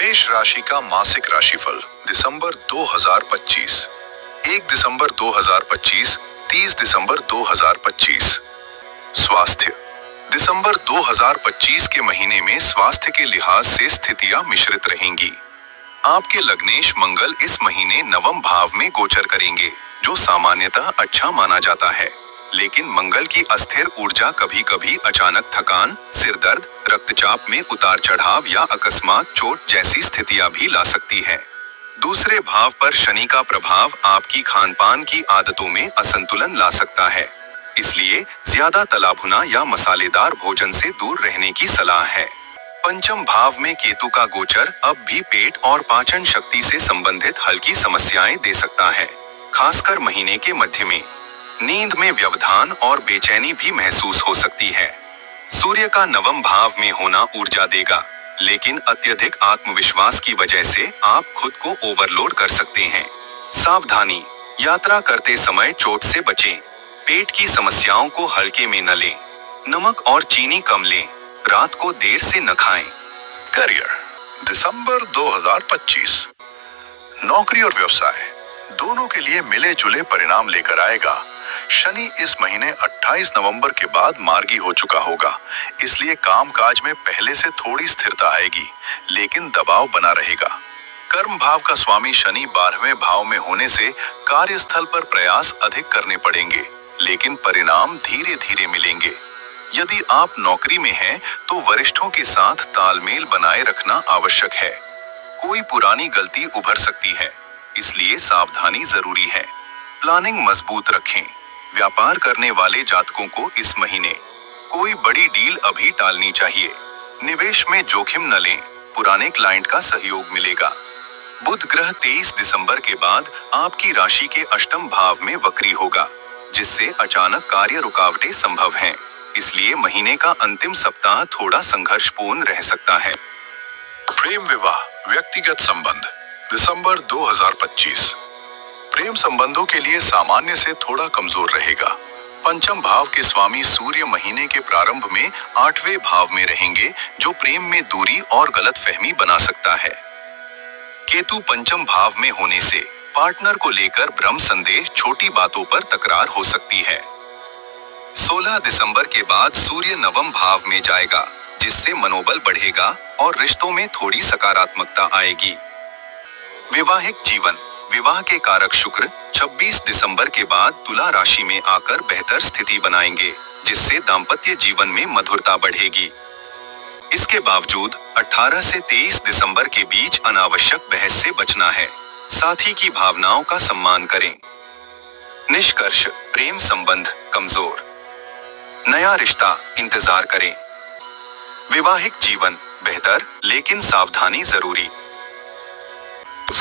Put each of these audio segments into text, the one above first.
मेष राशि का मासिक राशिफल दिसंबर 2025। 1 दिसंबर 2025, 30 दिसंबर 2025। स्वास्थ्य। दिसंबर 2025 के महीने में स्वास्थ्य के लिहाज से स्थितियां मिश्रित रहेंगी। आपके लग्नेश मंगल इस महीने नवम भाव में गोचर करेंगे, जो सामान्यतः अच्छा माना जाता है। लेकिन मंगल की अस्थिर ऊर्जा कभी कभी अचानक थकान, सिर दर्द, रक्तचाप में उतार चढ़ाव या अकस्मात चोट जैसी स्थितियां भी ला सकती है। दूसरे भाव पर शनि का प्रभाव आपकी खान-पान की आदतों में असंतुलन ला सकता है। इसलिए ज्यादा तला भुना या मसालेदार भोजन से दूर रहने की सलाह है। पंचम भाव में केतु का गोचर अब भी पेट और पाचन शक्ति से संबंधित हल्की समस्याएं दे सकता है, खासकर महीने के मध्य में। नींद में व्यवधान और बेचैनी भी महसूस हो सकती है। सूर्य का नवम भाव में होना ऊर्जा देगा, लेकिन अत्यधिक आत्मविश्वास की वजह से आप खुद को ओवरलोड कर सकते हैं। सावधानी, यात्रा करते समय चोट से बचें। पेट की समस्याओं को हल्के में न लें। नमक और चीनी कम लें। रात को देर से न खाएं। करियर। दिसंबर 2025 नौकरी और व्यवसाय दोनों के लिए मिले जुले परिणाम लेकर आएगा। शनि इस महीने 28 नवंबर के बाद मार्गी हो चुका होगा, इसलिए कामकाज में पहले से थोड़ी स्थिरता आएगी, लेकिन दबाव बना रहेगा। कर्म भाव का स्वामी शनि 12वें भाव में होने से कार्यस्थल पर प्रयास अधिक करने पड़ेंगे, लेकिन परिणाम धीरे धीरे मिलेंगे। यदि आप नौकरी में हैं, तो वरिष्ठों के साथ तालमेल बनाए रखना आवश्यक है। कोई पुरानी गलती उभर सकती है, इसलिए सावधानी जरूरी है। प्लानिंग मजबूत रखें। व्यापार करने वाले जातकों को इस महीने कोई बड़ी डील अभी टालनी चाहिए। निवेश में जोखिम न लें, पुराने क्लाइंट का सहयोग मिलेगा। बुध ग्रह 23 दिसंबर के बाद आपकी राशि के अष्टम भाव में वक्री होगा, जिससे अचानक कार्य रुकावटें संभव हैं। इसलिए महीने का अंतिम सप्ताह थोड़ा संघर्षपूर्ण रह सकता है। प्रेम विवाह, व्यक्तिगत संबंध। दिसंबर 2025। प्रेम संबंधों के लिए सामान्य से थोड़ा कमजोर रहेगा। पंचम भाव के स्वामी सूर्य महीने के प्रारंभ में 8वें भाव में रहेंगे, जो प्रेम में दूरी और गलतफहमी बना सकता है। केतु पंचम भाव में होने से पार्टनर को लेकर भ्रम संदेह, छोटी बातों पर तकरार हो सकती है। 16 दिसंबर के बाद सूर्य नवम भाव में जाएगा, जिससे मनोबल बढ़ेगा और रिश्तों में थोड़ी सकारात्मकता आएगी। वैवाहिक जीवन। विवाह के कारक शुक्र 26 दिसंबर के बाद तुला राशि में आकर बेहतर स्थिति बनाएंगे, जिससे दाम्पत्य जीवन में मधुरता बढ़ेगी। इसके बावजूद 18 से 23 दिसंबर के बीच अनावश्यक बहस से बचना है। साथी की भावनाओं का सम्मान करें। निष्कर्ष, प्रेम संबंध कमजोर। नया रिश्ता इंतजार करें। वैवाहिक जीवन बेहतर, लेकिन सावधानी जरूरी।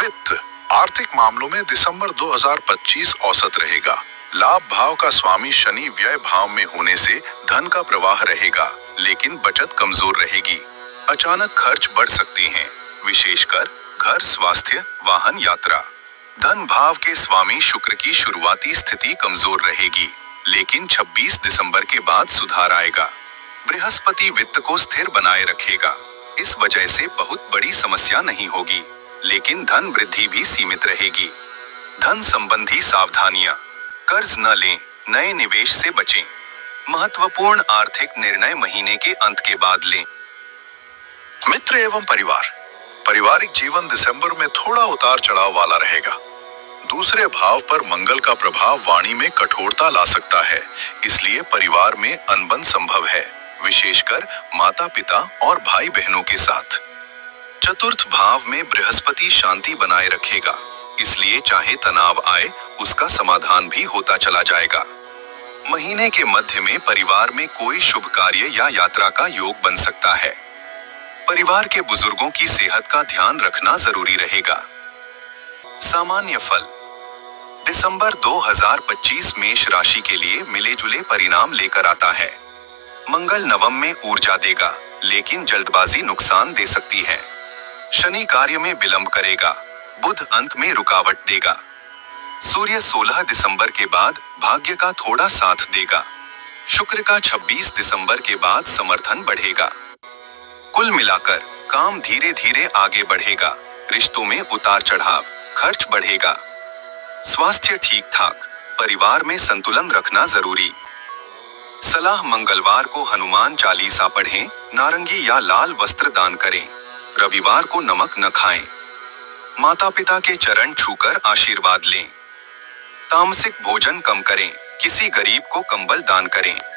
वित्त। आर्थिक मामलों में दिसंबर 2025 औसत रहेगा। लाभ भाव का स्वामी शनि व्यय भाव में होने से धन का प्रवाह रहेगा, लेकिन बचत कमजोर रहेगी। अचानक खर्च बढ़ सकते हैं, विशेषकर घर, स्वास्थ्य, वाहन, यात्रा। धन भाव के स्वामी शुक्र की शुरुआती स्थिति कमजोर रहेगी, लेकिन 26 दिसंबर के बाद सुधार आएगा। बृहस्पति वित्त को स्थिर बनाए रखेगा। इस वजह से बहुत बड़ी समस्या नहीं होगी, लेकिन धन वृद्धि भी सीमित रहेगी। धन संबंधी सावधानियां। कर्ज न लें, नए निवेश से बचें। महत्वपूर्ण आर्थिक निर्णय महीने के अंत के बाद लें। मित्र एवं परिवार। पारिवारिक जीवन दिसंबर में थोड़ा उतार चढ़ाव वाला रहेगा। दूसरे भाव पर मंगल का प्रभाव वाणी में कठोरता ला सकता है, इसलिए परिवार में अनबन संभव है, विशेषकर माता पिता और भाई बहनों के साथ। चतुर्थ भाव में बृहस्पति शांति बनाए रखेगा, इसलिए चाहे तनाव आए, उसका समाधान भी होता चला जाएगा। महीने के मध्य में परिवार में कोई शुभ कार्य या यात्रा का योग बन सकता है। परिवार के बुजुर्गों की सेहत का ध्यान रखना जरूरी रहेगा। सामान्य फल। दिसंबर 2025 मेष राशि के लिए मिले जुले परिणाम लेकर आता है। मंगल नवम में ऊर्जा देगा, लेकिन जल्दबाजी नुकसान दे सकती है। शनि कार्य में विलंब करेगा। बुध अंत में रुकावट देगा। सूर्य 16 दिसंबर के बाद भाग्य का थोड़ा साथ देगा। शुक्र का 26 दिसंबर के बाद समर्थन बढ़ेगा। कुल मिलाकर काम धीरे धीरे आगे बढ़ेगा, रिश्तों में उतार चढ़ाव, खर्च बढ़ेगा। स्वास्थ्य ठीक ठाक, परिवार में संतुलन रखना जरूरी। सलाह मंगलवार को हनुमान चालीसा पढ़ें, नारंगी या लाल वस्त्र दान करें। रविवार को नमक न खाएं। माता पिता के चरण छूकर आशीर्वाद लें। तामसिक भोजन कम करें, किसी गरीब को कंबल दान करें।